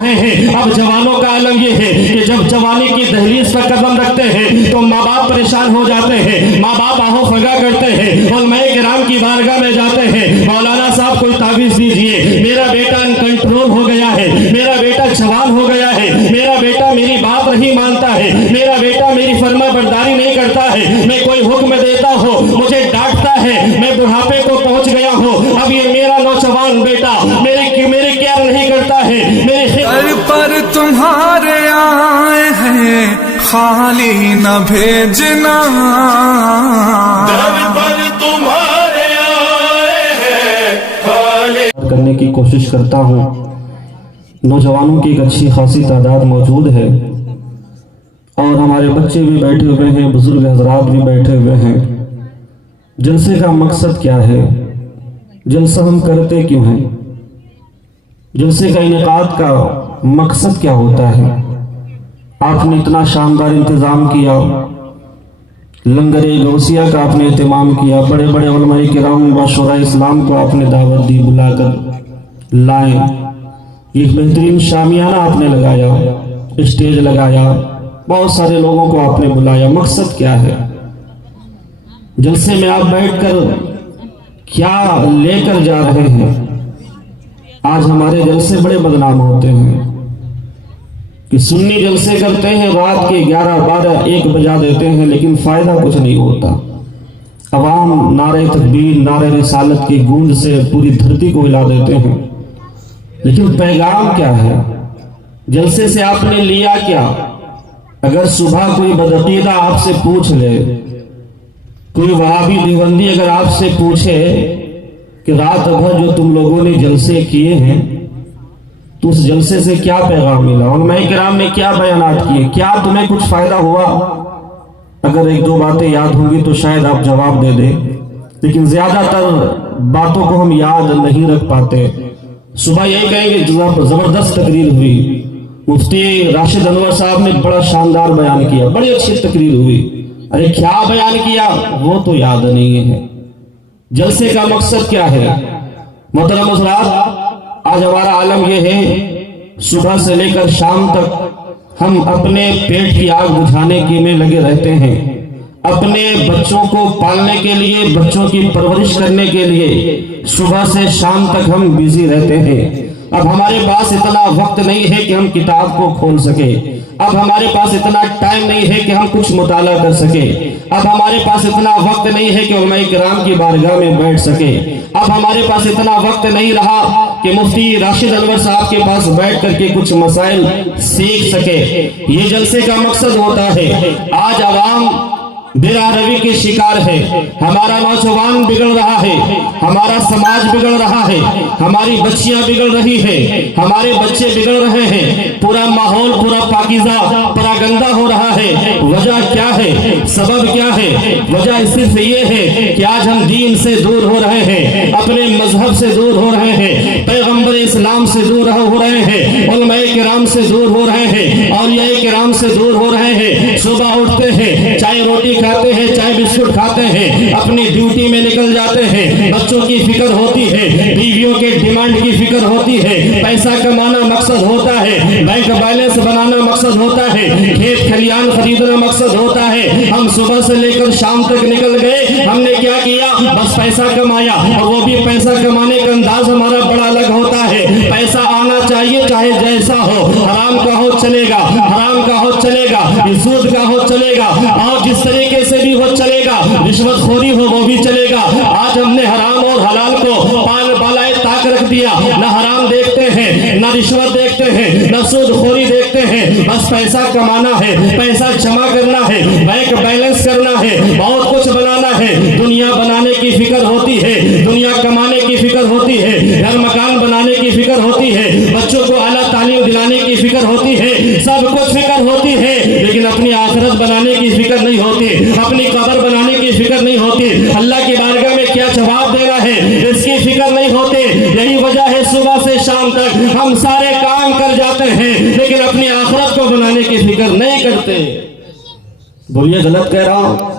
اب جوانوں کا عالم یہ ہے کہ جب جوانی کی دہلیز پر قدم رکھتے ہیں تو ماں باپ پریشان ہو جاتے ہیں، ماں باپ آہو فگا کرتے ہیں، علماء کرام کی بارگاہ میں جاتے ہیں، مولانا صاحب کوئی تعویذ دیجئے، میرا بیٹا ان کنٹرول ہو گیا ہے، میرا بیٹا جوان ہو گیا ہے، میرا بیٹا میری بات نہیں مانتا ہے، میرا بیٹا میری فرما برداری نہیں کرتا ہے، میں کوئی حکم دیتا ہوں مجھے ڈانٹتا ہے، میں بڑھاپے کو پہنچ گیا ہوں، اب یہ میرا نوجوان بیٹا میرے کیئر نہیں کرتا ہے، میرے در پر تمہارے آئے ہیں خالی نہ بھیجنا، در پر تمہارے آئے ہیں خالی کرنے کی کوشش کرتا ہوں۔ نوجوانوں کی ایک اچھی خاصی تعداد موجود ہے اور ہمارے بچے بھی بیٹھے ہوئے ہیں، بزرگ حضرات بھی بیٹھے ہوئے ہیں۔ جلسے کا مقصد کیا ہے؟ جلسہ ہم کرتے کیوں ہیں؟ جلسے کا انعقاد کا مقصد کیا ہوتا ہے؟ آپ نے اتنا شاندار انتظام کیا، لنگر غوثیہ کا آپ نے اہتمام کیا، بڑے بڑے علماء کرام و شورا اسلام کو آپ نے دعوت دی، بلا کر لائیں، ایک بہترین شامیانہ آپ نے لگایا، اسٹیج لگایا، بہت سارے لوگوں کو آپ نے بلایا۔ مقصد کیا ہے؟ جلسے میں آپ بیٹھ کر کیا لے کر جا رہے ہیں؟ آج ہمارے جلسے بڑے بدنام ہوتے ہیں کہ سنی جلسے کرتے ہیں، رات کے 11، 12، 1 بجا دیتے ہیں، لیکن فائدہ کچھ نہیں ہوتا۔ عوام نعرہ تکبیر، نعرہ رسالت کی گونج سے پوری دھرتی کو ہلا دیتے ہیں، لیکن پیغام کیا ہے؟ جلسے سے آپ نے لیا کیا؟ اگر صبح کوئی بدعقیدہ آپ سے پوچھ لے، کوئی وہابی دیوبندی اگر آپ سے پوچھے کہ رات بھر جو تم لوگوں نے جلسے کیے ہیں تو اس جلسے سے کیا پیغام ملا، علماء کرام نے کیا بیانات کیے، کیا تمہیں کچھ فائدہ ہوا؟ اگر 1-2 باتیں یاد ہوں گی تو شاید آپ جواب دے دیں، لیکن زیادہ تر باتوں کو ہم یاد نہیں رکھ پاتے۔ صبح یہی کہیں گے زبردست تقریر ہوئی، مفتی راشد انور صاحب نے بڑا شاندار بیان کیا، بڑی اچھی تقریر ہوئی، ارے کیا بیان کیا وہ تو یاد نہیں ہے۔ جلسے کا مقصد کیا ہے؟ محترم حضرات، آج ہمارا عالم یہ ہے صبح سے لے کر شام تک ہم اپنے پیٹ کی آگ بجھانے کے میں لگے رہتے ہیں، اپنے بچوں کو پالنے کے لیے، بچوں کی پرورش کرنے کے لیے صبح سے شام تک ہم بیزی رہتے ہیں۔ اب ہمارے پاس اتنا وقت نہیں ہے کہ ہم کتاب کو کھول سکے، اب ہمارے پاس اتنا ٹائم نہیں ہے کہ ہم کچھ مطالعہ کر سکے، اب ہمارے پاس اتنا وقت نہیں ہے کہ علماء کرام کی بارگاہ میں بیٹھ سکے، اب ہمارے پاس اتنا وقت نہیں رہا کہ مفتی راشد انور صاحب کے پاس بیٹھ کر کے کچھ مسائل سیکھ سکے۔ یہ جلسے کا مقصد ہوتا ہے۔ آج عوام بلا روی کے شکار ہے، ہمارا نوجوان بگڑ رہا ہے، ہمارا سماج بگڑ رہا ہے، ہماری بچیاں بگڑ رہی ہیں، ہمارے بچے بگڑ رہے ہیں، پورا ماحول پورا پاکیزہ پراگندہ ہو رہا ہے۔ وجہ کیا ہے؟ سبب کیا ہے؟ وجہ صرف یہ ہے کہ آج ہم دین سے دور ہو رہے ہیں، اپنے مذہب سے دور ہو رہے ہیں، پیغمبر اسلام سے دور ہو رہے ہیں، علماء کرام سے دور ہو رہے ہیں، اولیاء کرام سے دور ہو رہے ہیں۔ صبح اٹھتے ہیں، چائے روٹی کھاتے ہیں، چائے بسکٹ کھاتے ہیں، اپنی ڈیوٹی میں نکل جاتے ہیں، بچوں کی فکر ہوتی ہے، بیویوں کے ڈیمانڈ کی فکر ہوتی ہے، پیسہ کمانا مقصد ہوتا ہے، بینک بیلنس بنانا مقصد ہوتا ہے، کھیت کھلیان خریدنا مقصد ہوتا ہے۔ ہم صبح سے لے کر شام تک نکل گئے، ہم نے کیا کیا؟ بس پیسہ کمایا، اور وہ بھی پیسہ کمانے کا انداز ہمارا بڑا الگ ہوتا ہے۔ پیسہ آنا چاہیے چاہے جیسا ہو، حرام کا ہو چلے گا، حرام کا ہو چلے گا، سود کا ہو چلے گا، اور جس طریقے سے بھی وہ چلے گا، رشوت خوری ہو وہ بھی چلے گا۔ آج ہم نے حرام اور حلال کو پال بالائے طاق رکھ دیا، نہ حرام دیکھتے ہیں، نہ رشوت دیکھتے ہیں، نہ سود خوری دیکھتے ہیں، بس پیسہ کمانا ہے، پیسہ جمع کرنا ہے، بینک بیلنس کرنا ہے، بہت کچھ بنانا ہے۔ دنیا بنانے کی فکر ہوتی ہے، دنیا کمانے کی فکر ہوتی ہے، گھر مکان بنانے کی فکر ہوتی ہے، بچوں کو اعلیٰ تعلیم دلانے کی فکر ہوتی ہے، سب کچھ فکر ہوتی ہے، لیکن اپنی آخرت بنانے کی فکر نہیں ہوتی، اپنی قبر بنانے کی فکر نہیں ہوتی، اللہ کی بارگاہ میں کیا جواب دینا ہے اس کی فکر نہیں ہوتی۔ یہی وجہ ہے صبح سے شام تک ہم سارے کام کر جاتے ہیں، لیکن اپنی آخرت کو بنانے کی فکر نہیں کرتے۔ بولیے غلط کہہ رہا ہوں؟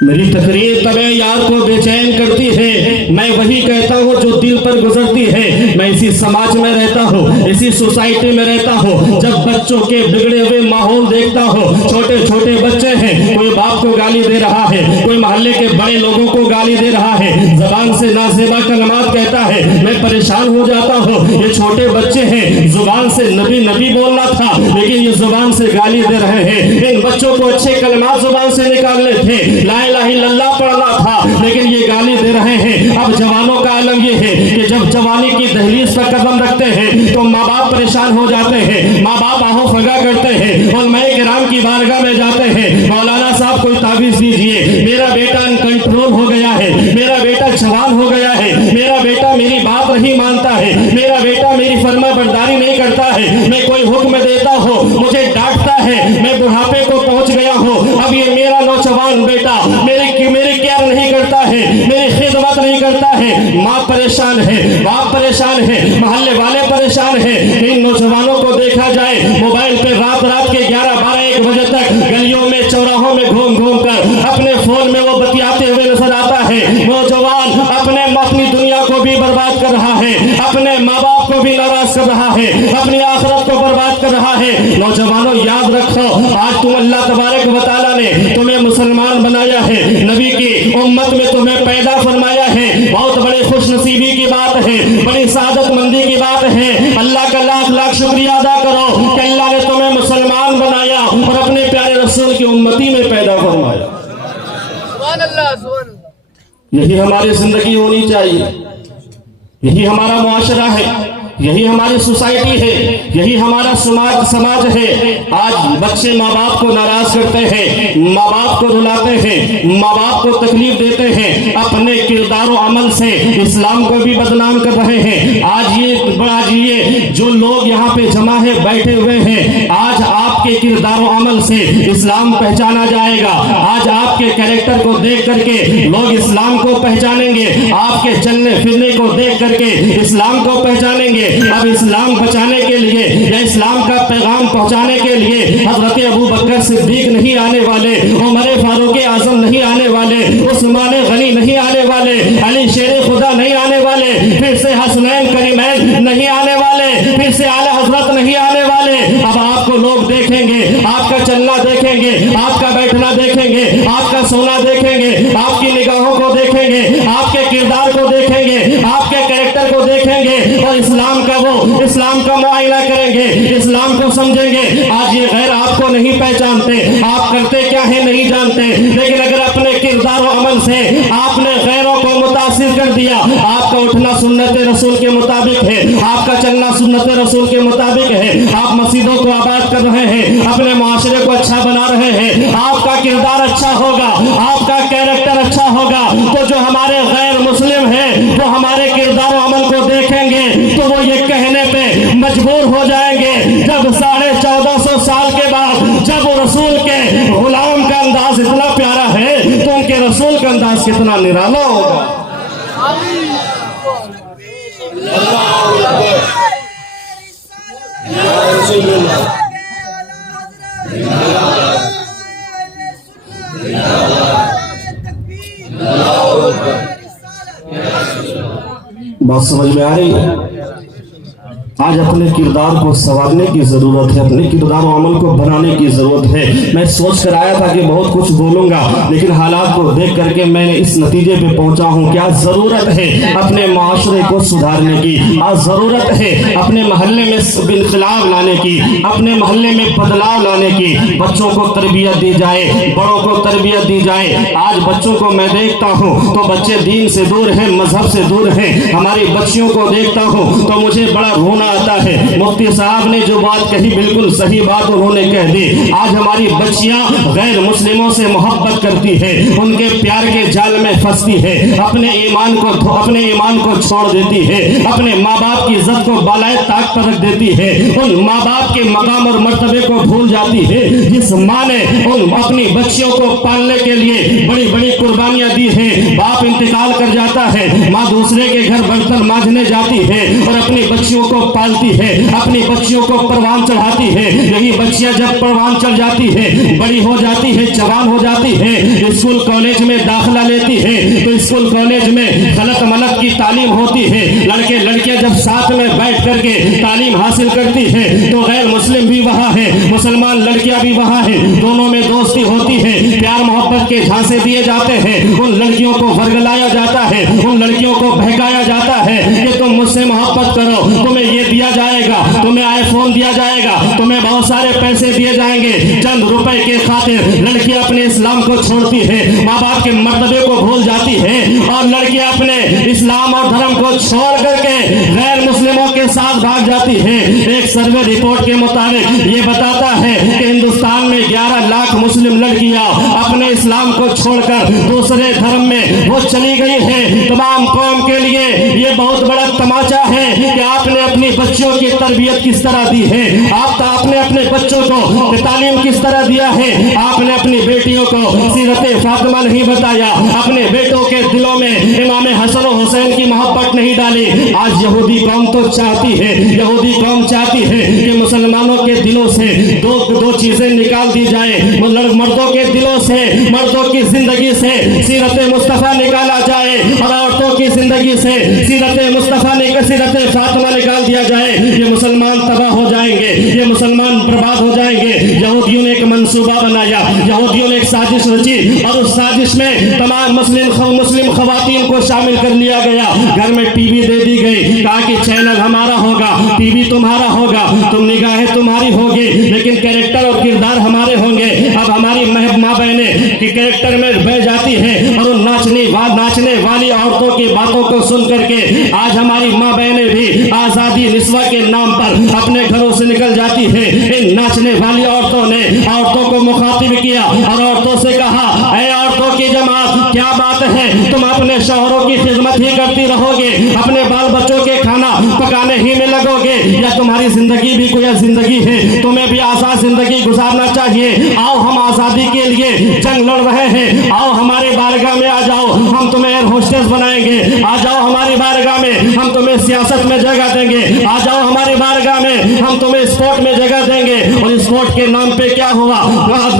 मेरी तकरीर तबे यार को बेचैन करती है, मैं वही कहता हूँ जो दिल पर गुजरती है। मैं इसी समाज में रहता हूँ, इसी सोसाइटी में रहता हूँ, जब बच्चों के बिगड़े हुए माहौल देखता हूँ, छोटे छोटे बच्चे हैं, कोई बाप को गाली दे रहा है, कोई मोहल्ले के बड़े लोगों को गाली दे रहा है, जबान से नाज़ेबा कलमात कहता है, मैं परेशान हो जाता हूँ। ये छोटे बच्चे हैं, जुबान से नबी नबी बोलना था, लेकिन ये जुबान से गाली दे रहे हैं। इन बच्चों को अच्छे कलमात जुबान से निकालने थे, ला इलाहा इल्लल्लाह पढ़ना था, लेकिन ये गाली दे रहे हैं। अब जवानों का आलम ये है कि जब जवानी की दहलीज पर कदम रखते हैं तो माँ बाप परेशान हो जाते हैं, माँ बाप आहो फगा करते हैं, उलमाए किराम की बारगाह में जाते हैं, मौलाना साहब कोई ताबीज दीजिए, मेरा बेटा अनकंट्रोल हो गया है, मेरा बेटा जवान हो गया है, मेरा बेटा मेरी बात नहीं मानता है, मेरा बेटा मेरी फरमा बरदारी नहीं करता है, मैं कोई हुक्म देता हूँ मुझे डांटता है, मैं बुढ़ापे को पहुंच गया हूँ, अब ये मेरा नौजवान बेटा मेरी केयर नहीं करता है, मेरी खिदमत नहीं करता है। माँ परेशान है, बाप परेशान है, मोहल्ले वाले परेशान है। इन नौजवानों को देखा जाए मोबाइल पे रात के 11-12-1 बजे तक गलियों में चौराहों में घूम घूम कर अपने फोन में वो बतियाते हुए नजर आता है। नौजवान अपनी दुनिया को भी बर्बाद कर रहा है, अपने माँ बाप को भी नाराज कर रहा है, अपनी आखिरत को बर्बाद कर रहा है। नौजवानों याद रखो, आज तुम अल्लाह तबारक व तआला ने तुम्हें मुसलमान बनाया है, नबी की उम्मत में तुम्हें पैदा फरमाया है। बहुत बड़े खुश नसीबी की बात है, बड़ी सादत मंदी की बात है। अल्लाह का लाख लाख शुक्रिया अदा करो कि अल्लाह ने तुम्हें मुसलमान बनाया और अपने प्यारे रसूल की उम्मती में पैदा फरमाया। यही हमारी जिंदगी होनी चाहिए, यही हमारा मुआशरा है, यही हमारी सोसाइटी है, यही हमारा समाज है। आज बच्चे माँ बाप को नाराज करते हैं, माँ बाप को रुलाते हैं, माँ बाप को तकलीफ देते हैं, अपने किरदार और अमल से इस्लाम को भी बदनाम कर रहे हैं। आज ये जो लोग यहाँ पे जमा है बैठे हुए हैं, आज आपके किरदार और अमल से इस्लाम पहचाना जाएगा। आज आपके कैरेक्टर को देख करके लोग इस्लाम को पहचानेंगे, आपके चलने फिरने को देख करके इस्लाम को पहचानेंगे। अब इस्लाम बचाने के लिए या इस्लाम का पैगाम पहुंचाने के लिए हजरत अबू बकर सिद्दीक नहीं आने वाले, उमर फारूक आजम नहीं आने वाले, उस्मान गनी नहीं आने वाले, अली शेर खुदा नहीं आने वाले, फिर से हसनैन करीमैन नहीं आने वाले, फिर से आला हजरत नहीं आने वाले। अब आपको लोग देखेंगे, आपका चलना देखेंगे, आपका बैठना देखेंगे, आपका सोना देखेंगे, आपकी निगाहों को देखेंगे, आपके किरदार को देखेंगे, आपके कैरेक्टर को देखेंगे और इस्लाम का मुआयना करेंगे, इस्लाम को समझेंगे। आज ये गैर आपको नहीं पहचानते, आप करते क्या है नहीं जानते, लेकिन अगर अपने किरदार और अमल से आपने गैरों को मुतासिर कर दिया, आपका उठना सुन्नत रसूल के मुताबिक है, आपका चलना सुन्नत रसूल के मुताबिक है, आप मस्जिदों को आबाद कर रहे हैं, अपने मुआशरे को अच्छा बना रहे हैं, आपका किरदार अच्छा होगा, आपका कैरेक्टर अच्छा होगा, तो जो हमारे गैर मुस्लिम हैं वो हमारे किरदार और अमल को देखेंगे तो वो ये कहने पे मजबूर हो जाएंगे, जब 1450 साल के बाद जब वो रसूल के गुलाम का अंदाज इतना प्यारा है तो उनके रसूल का अंदाज कितना निराला होगा। बात समझ में आ रही है? आज अपने किरदार को संवारने की जरूरत है, अपने किरदार और अमल को बनाने की जरूरत है। मैं सोच कर आया था कि बहुत कुछ बोलूंगा, लेकिन हालात को देख करके मैंने इस नतीजे पे पहुंचा हूं कि आज जरूरत है अपने माशरे को सुधारने की, आज जरूरत है अपने मोहल्ले में इनकलाब लाने की, अपने मोहल्ले में बदलाव लाने की। बच्चों को तरबियत दी जाए, बड़ों को तरबियत दी जाए। आज बच्चों को मैं देखता हूँ तो बच्चे दीन से दूर हैं, मजहब से दूर हैं। हमारी बच्चियों को देखता हूँ तो मुझे बड़ा रोना आता है। मुफ्ती साहब ने जो बात कही बिल्कुल सही बात उन्होंने कह दी। आज हमारी बच्चियां गैर मुस्लिमों से मोहब्बत करती है, उनके प्यार के जाल में फंसती है, अपने ईमान को छोड़ देती है, अपने माँ बाप की इज्जत को बालाए ताक पर रख देती है, उन माँ बाप के मकाम और मर्तबे को भूल जाती है जिस माँ ने उन अपनी बच्चियों को पालने के लिए बड़ी बड़ी कुर्बानियां दी है। बाप इंतकाल कर जाता है, माँ दूसरे के घर बर्तन मांजने जाती है और अपनी बच्चियों को पालती है, अपनी बच्चियों को परवान चढ़ाती है। यही बच्चियां जब परवान चढ़ जाती है, बड़ी हो जाती है, जवान हो जाती है, स्कूल कॉलेज में दाखिला लेती है, तो स्कूल कॉलेज में गलत मलत की तालीम होती है। लड़के लड़कियां जब साथ में बैठ करके तालीम हासिल करती है, तो गैर मुस्लिम भी वहाँ है, मुसलमान लड़कियां भी वहाँ है, दोनों में दोस्ती होती है, प्यार मोहब्बत के झांसे दिए जाते हैं। उन लड़कियों को वर्गलाया जाता है, उन लड़कियों को बहकाया जाता है कि तुम मुझसे मोहब्बत करो, तुम्हें ये दिया जाएगा, तुम्हें आईफोन दिया जाएगा, तुम्हें बहुत सारे पैसे दिए जाएंगे। चंद रुपए के खातिर लड़कियां अपने इस्लाम को छोड़ती है, माँ बाप के मर्तबे को भूल जाती है, और लड़कियां अपने इस्लाम और धर्म को छोड़ करके गैर मुस्लिमों के साथ भाग जाती है। एक सर्वे रिपोर्ट के मुताबिक ये बताता है कि हिंदुस्तान में 11 लाख मुस्लिम लड़कियां अपने इस्लाम को छोड़कर दूसरे धर्म में वो चली गई है। तमाम कौम के लिए ये बहुत बड़ा तमाचा है कि आपने अपनी बच्चों की तरबियत किस तरह दी है, आपने अपने बच्चों को तालीम किस तरह दिया है। आपने अपनी बेटियों को सीरत फातिमा नहीं बताया, अपने बेटों के दिलों में इमाम हसन और हुसैन की मोहब्बत नहीं डाली। आज यहूदी कौम तो चाहती है, यहूदी कौम चाहती है कि मुसलमानों के दिलों से दो चीजें निकाल दी जाए, मर्दों के दिलों से, मर्दों की जिंदगी से सीरत मुस्तफा निकाला जाए, और औरतों की जिंदगी से सीरत मुस्तफा सीरत फातिमा निकाल दिया जाए। ये मुसलमान तबाह हो जाएंगे, ये मुसलमान बर्बाद हो जाएंगे। यहूदियों ने एक मंसूबा बनाया, यहूदियों ने एक साजिश रची, और उस साजिश में तमाम मुस्लिम खवातीन को शामिल कर लिया गया। घर में टीवी दे दी गई, कहा कि चैनल हमारा होगा, टीवी तुम्हारा होगा, तुम निगाहें तुम्हारी होगी, लेकिन कैरेक्टर और किरदार हमारे होंगे। अब हमारी माँ बहनें की कैरेक्टर में बह जाती है, और उन नाचने वाली औरतों की बातों को सुन करके आज हमारी माँ बहनें भी आजादी निस्वा के नाम पर अपने घरों से निकल जाती है। इन नाचने वाली औरतों ने औरतों को मुखातिब किया और औरतों से कहा, ऐ औरतों की जमात, क्या बात है, तुम अपने शौहरों की खिदमत ही करती रहोगे, अपने बाल बच्चों के खाना पकाने ही में लगोगे, या तुम्हारी जिंदगी भी कोई जिंदगी है, तुम्हें भी आजाद जिंदगी गुजारना चाहिए। आओ, हम आजादी के लिए जंग लड़ रहे हैं, आओ हमारे बारगाह में आ जाओ, हम तुम्हें एयर होस्टेस बनाएंगे, आ जाओ हमारी बारगाह में, हम तुम्हें सियासत में जगह देंगे, आ जाओ हमारी बारगाह में, हम तुम्हें स्पोर्ट में जगह देंगे। और स्पोर्ट के नाम पे क्या हुआ,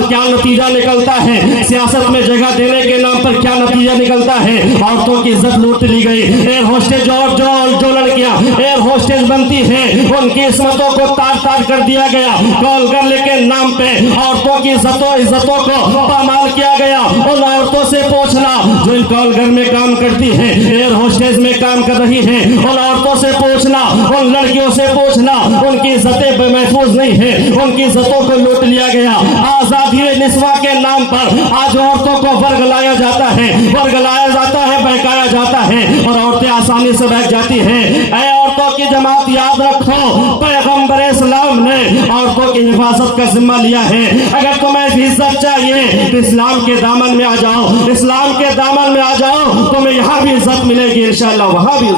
क्या नतीजा निकलता है, सियासत में जगह देने के नाम पर क्या नतीजा निकलता है, औरतों की इज्जत लूट ली गई। एयर होस्टेस और जो लड़कियां एयर होस्टेस बनती हैं, उनकी इस्मतों को तार कर दिया गया। कॉल गर्ल के नाम पे औरतों की इज्जतों को पामाल किया गया। उन औरतों से पूछना जो इन कॉल घर में काम करती हैं, एयर होस्टेस में काम कर रही हैं, उन औरतों से पूछना, उन लड़कियों से पूछना, उनकी इज्जतें महफूज नहीं है, उनकी इज्जतों को लूट लिया गया। आजादी निस्वा के नाम पर आज औरतों को वर्गलाया जाता है, बहकाया जाता है, और औरतें आसानी से बहक जाती हैं। ऐ औरतों की जमात, याद रखो, पैगंबर इस्लाम ने औरतों की हिफाजत का जिम्मा लिया है। अगर तुम्हें इज्जत चाहिए तो इस्लाम के दामन में आ जाओ, इस्लाम के दामन में आ जाओ, तुम्हें यहाँ भी इज्जत मिलेगी इंशाअल्लाह, वहां भी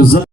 इज्जत।